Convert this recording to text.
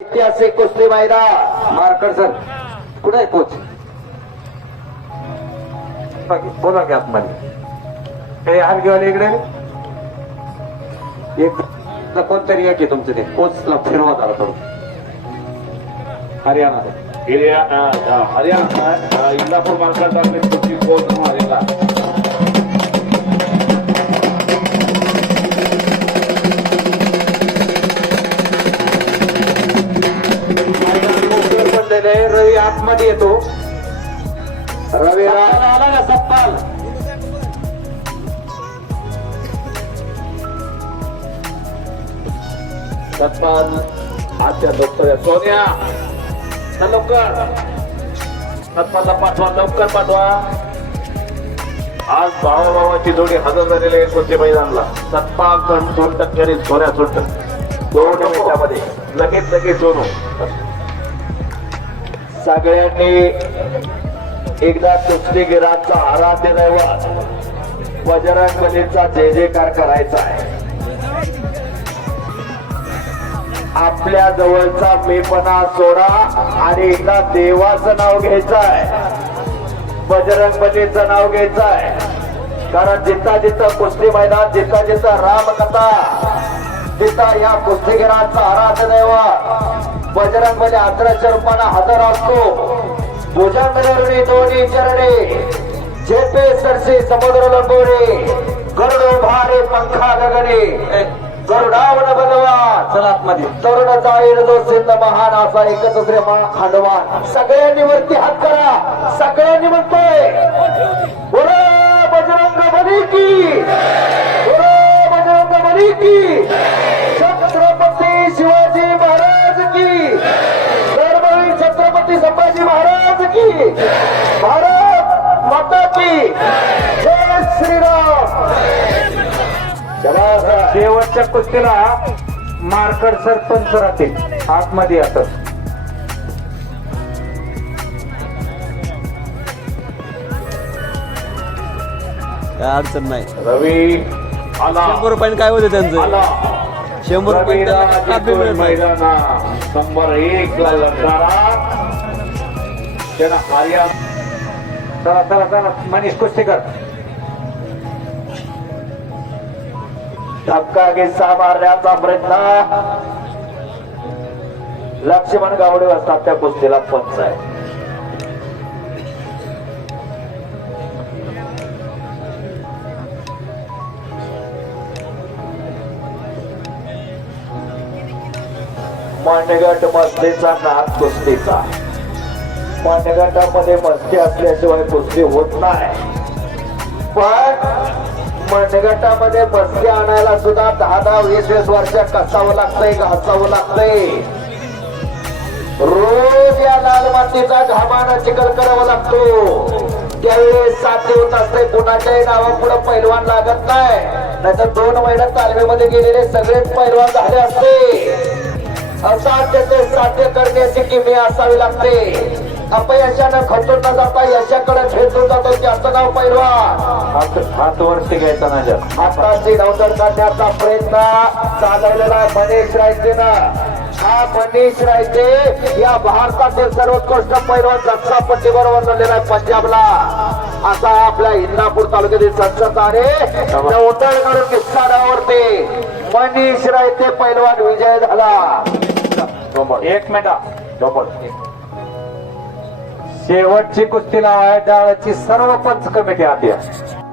ऐतिहासिक कुस्ती मैदान. मारकर सर कुठे आहे कोच? बोला की आतमध्ये. हे घेऊन इकडे एक ला कोणतरी एक आहे तुमचं ते? कोचला फिरवा झाला थोडं हरियाणा हरियाणा हरियाणा इंदापूर मार्केट कोच हरियाणा आतमध्ये येतो. आला ना सप्पाल सत्पाल आजच्या डॉक्टर सोन्या. लवकर. सत्पालला पाठवा लवकर पाठवा. आज भावा भावाची जोडी हजर झालेली आहे कोणते मैदानला? सत्पाल दोन दोन टक्क्याने सोन्या. सुट दोन मिनिटामध्ये लगेच लगेच सोनू सगळ्यांनी एकदा कुस्तीगिराचा आराध्य दैवत बजरंग बलीचा जे जयकार करायचा आहे. आपल्या जवळचा मेपणा सोडा आणि एकदा देवाचं नाव घ्यायचं आहे. बजरंग बलीचं नाव घ्यायचं आहे. कारण जिथं जिथं कुस्ती मैदान जिथं जिथं रामकथा तिथं या कुस्तीगिराचा आराध्य दैवत बजरंग बली अकराशे रूपाना हजर असतो. भुजंगधरणी दोन्ही चरणे. झेपे सरसे समुद्र लंबोरे गरुड भारे पंखा गगने. गरुडावन बलवान. चला आतमध्ये. तरुण जाईल जो सिंध महान असा एकच श्री खांडवान सगळ्यांनी वरती हात करा. सगळ्यांनी म्हणतोय बोला बजरंग बली की. बोला बजरंग बली की. की भारत माता की जय श्रीराम. शेवटच्या कुस्तीला मार्कर सरपंच राहतील. आतमध्ये येतात काय अडचण नाही. रवी आला. शंभर रुपयाने काय होते त्यांचं? शंभर रुपये शंभर एक ला लढणारा त्याला चला चला चला मनीष कुस्तीकर धक्का गिस्सा मारण्याचा प्रयत्न लक्ष्मण गावडे असतात त्या कुस्तीला पंच आहे. मांडगट मस्तीचा नाद कुस्तीचा. मनगटामध्ये मस्ती असल्याशिवाय कुस्ती होत नाही. पण मनगटामध्ये मस्ती आणायला सुद्धा दहा दहा वीस वीस वर्ष कसावं लागतंय घासावं लागतंय. रोज या लाल मातीचा घामानं चिकल करावा लागतो. त्यावेळेस सात दिवस असते कुणाच्याही नावापुढे पैलवान लागत नाही. नाहीतर दोन महिने तालमीमध्ये गेलेले सगळेच पैलवान झाले असते. असाध्य ते साध्य करण्याची किमी असावी लागते. अपयशानं खचून न जाता यशाकडे भेटून जातो त्याचं नाव पैलवान. हात वरती घ्यायचा ना हाताची नवतर काढण्याचा प्रयत्न चालवलेला मनीष रायतेनं. हा मनीष रायते या भारतातील सर्वोत्कृष्ट पैलवान रक्षा पट्टी बरोबर झालेला आहे पंजाबला. असा आपल्या इंदापूर तालुक्यातील संसद आहे नवतळ करून किस्साडावरती मनीष रायते पैलवान विजय झाला. एक मिनिट. शेवटची कुस्ती नाव डाळाची सर्व पंच कमिटी आधी आहे.